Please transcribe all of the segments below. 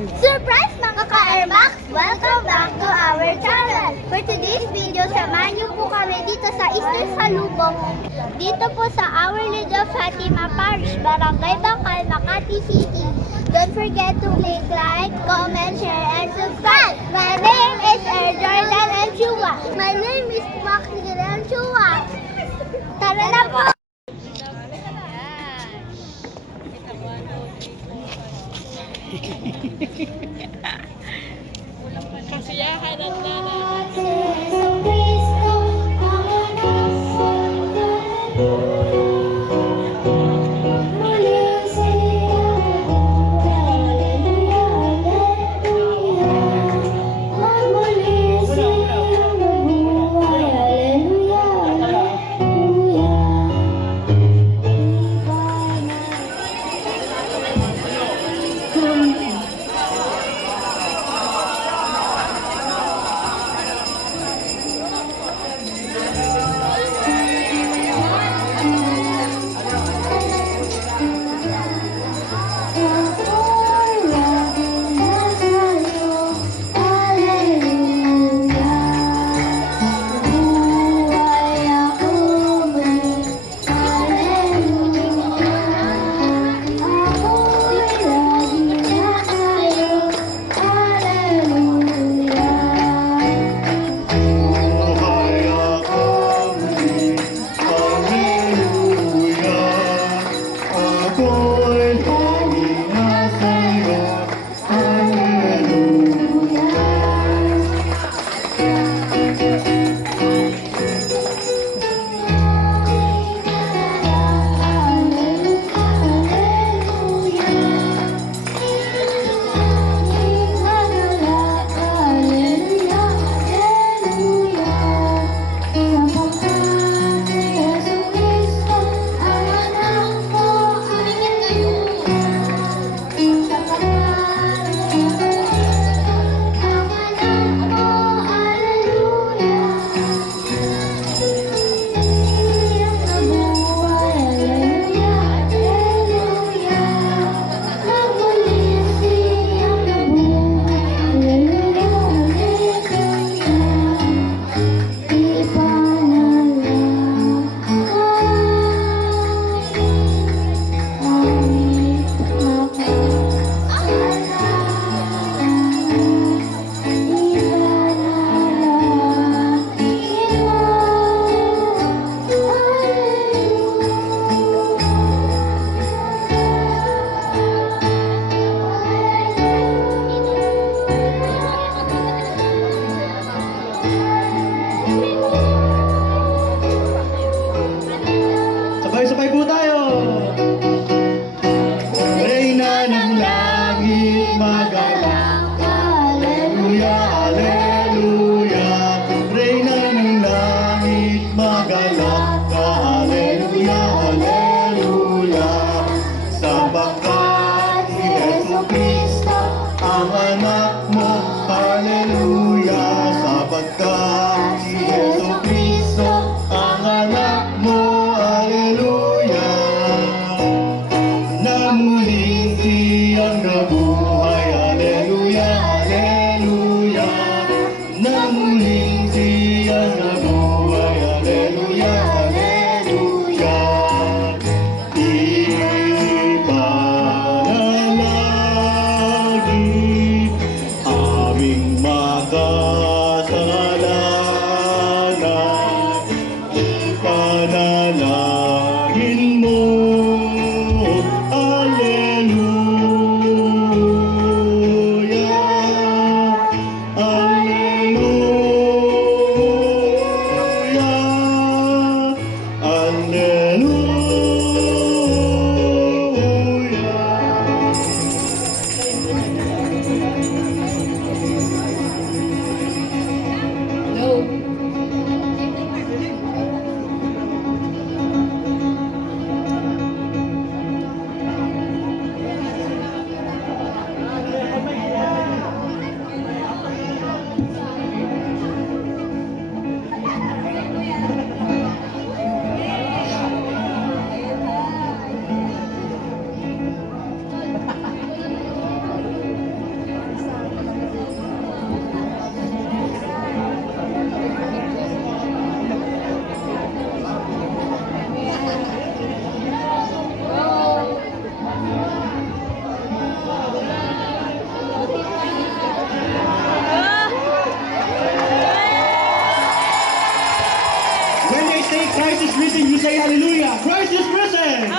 Surprise mga ka-Airmax! Welcome back to our channel! For today's video, samahan niyo po kami dito sa Easter Salubong. Dito po sa Our Lady of Fatima Parish, Barangay Bangkal, Makati City. Don't forget to click like, comment, share, and subscribe! My name is Jordan Anchua. My name is Makli Anchua. Tara na po! Kasiyahan at lalaman. Sabay-sabay po tayo! Reyna ng langit magalang, Alleluia, Alleluia. Reyna ng langit magalang, Alleluia, Alleluia. Sapagkat si Jesucristo ang anak mo, Alleluia. Sapagkat si Jesucristo ang anak mo, Alleluia. Na muling siyang nabuhay, Alleluia, Alleluia. Na muling siyang nabuhay, Alleluia, Alleluia. Ipanalangin aming makasalanan, ipanalangin mo, Alleluia, Alleluia, say hallelujah. Christ is risen.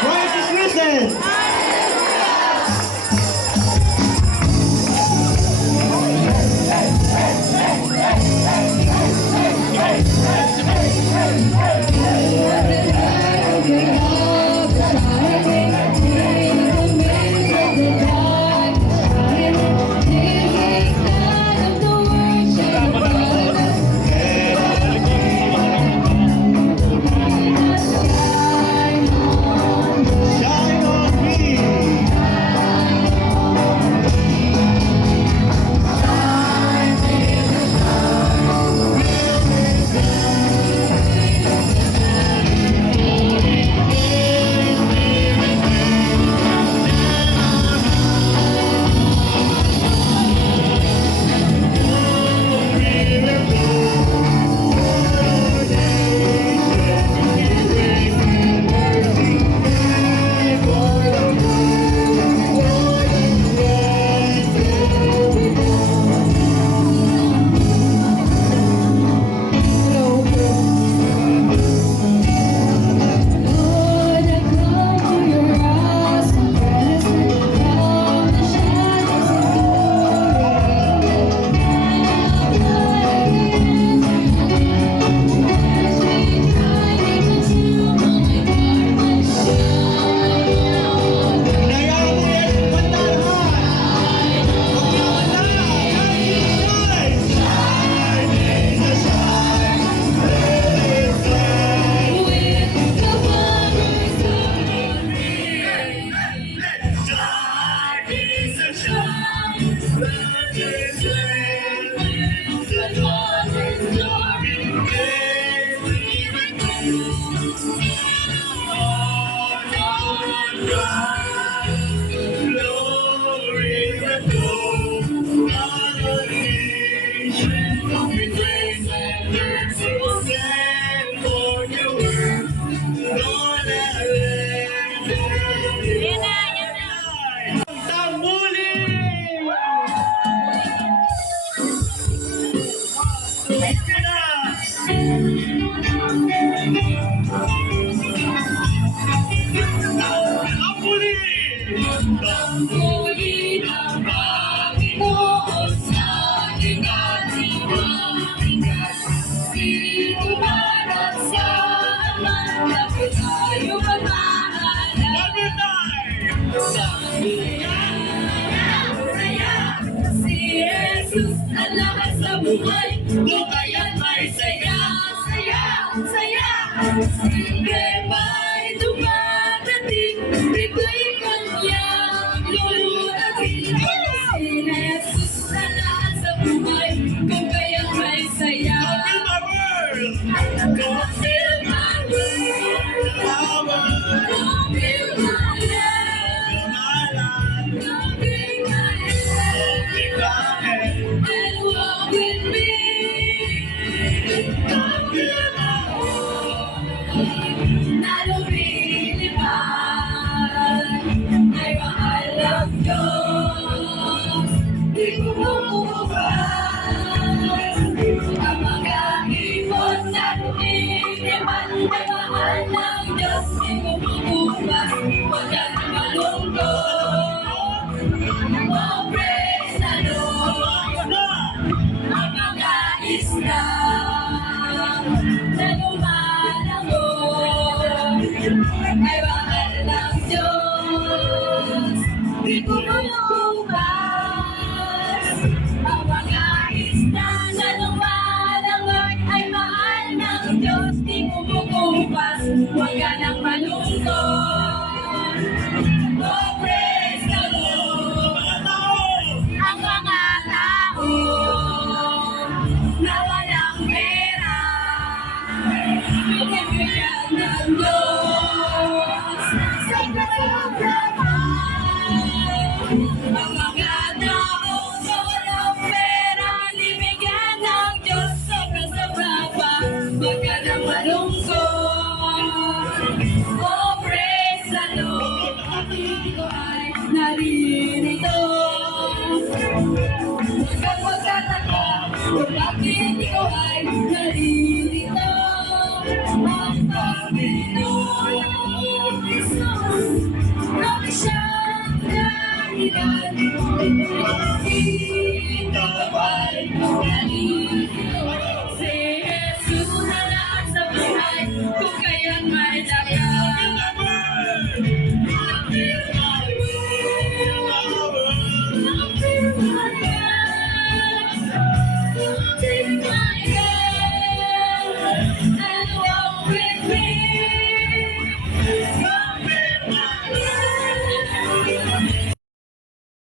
Christ is risen. Shine on me. Mga